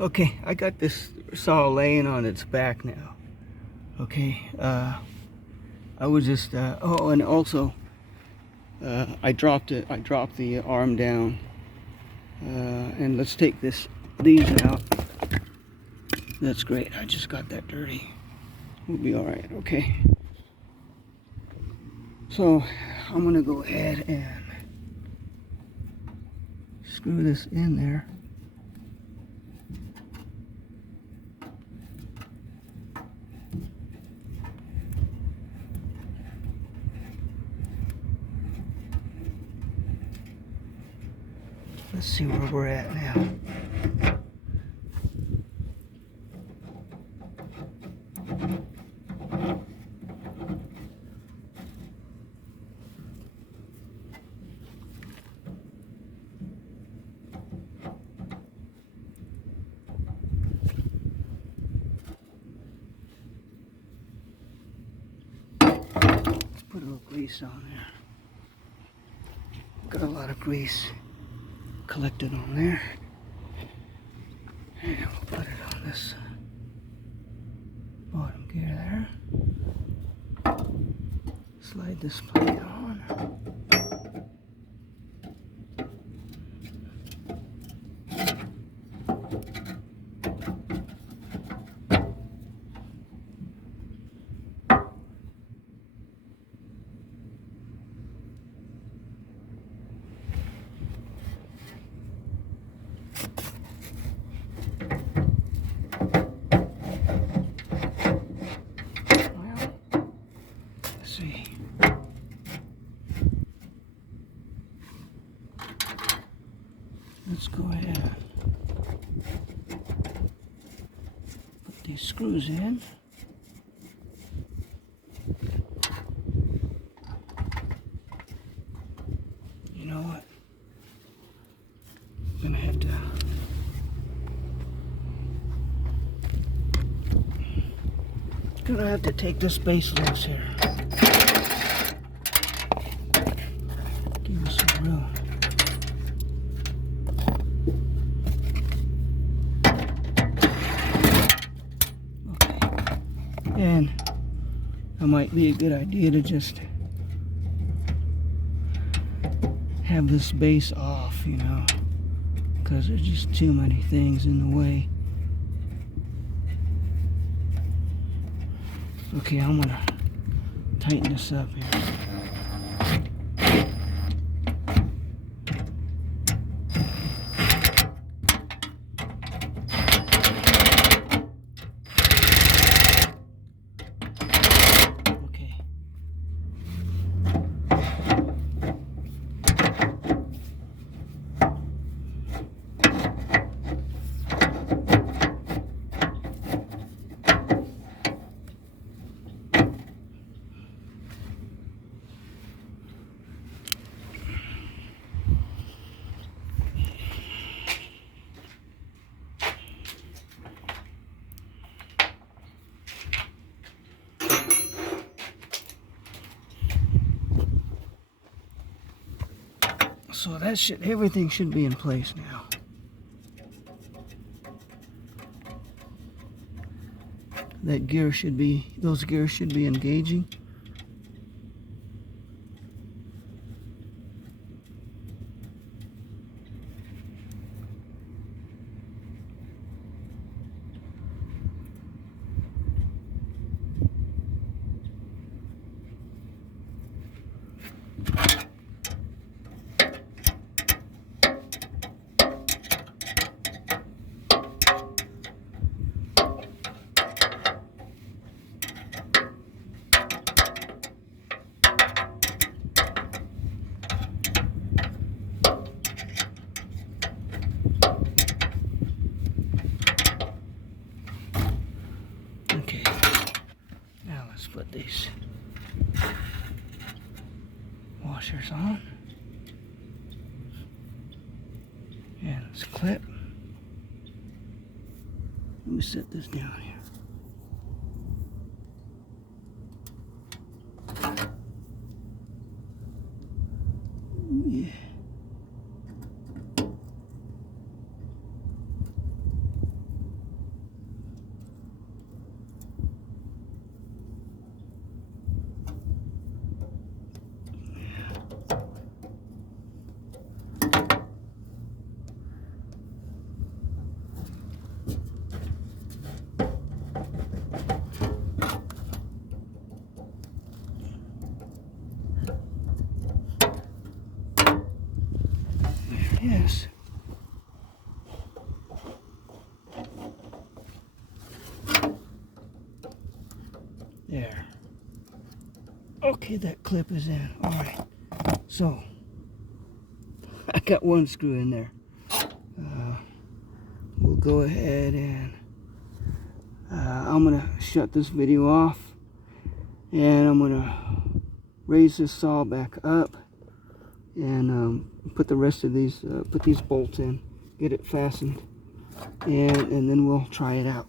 Okay, I got this saw laying on its back now. Okay, I was just, oh, and also, I dropped it. I dropped the arm down. And let's take these out. That's great. I just got that dirty. We'll be all right. Okay. So I'm gonna go ahead and screw this in there. Let's see where we're at now. Let's put a little grease on there. Got a lot of grease collected on there. And we'll put it on this bottom gear there. Slide this plate on. See. Let's go ahead. Put these screws in. You know what? I'm gonna have to take this base loose here. Give us some room. Okay. And it might be a good idea to just have this base off, you know, because there's just too many things in the way. Okay, I'm gonna tighten this up here. So everything should be in place now. Those gears should be engaging. Okay, now let's put these washers on. And let's clip. Let me set this down here. Yeah. There. Okay, that clip is in. All right. So I got one screw in there. We'll go ahead and I'm gonna shut this video off, and I'm gonna raise this saw back up and put the rest of these put these bolts in, get it fastened, and then we'll try it out.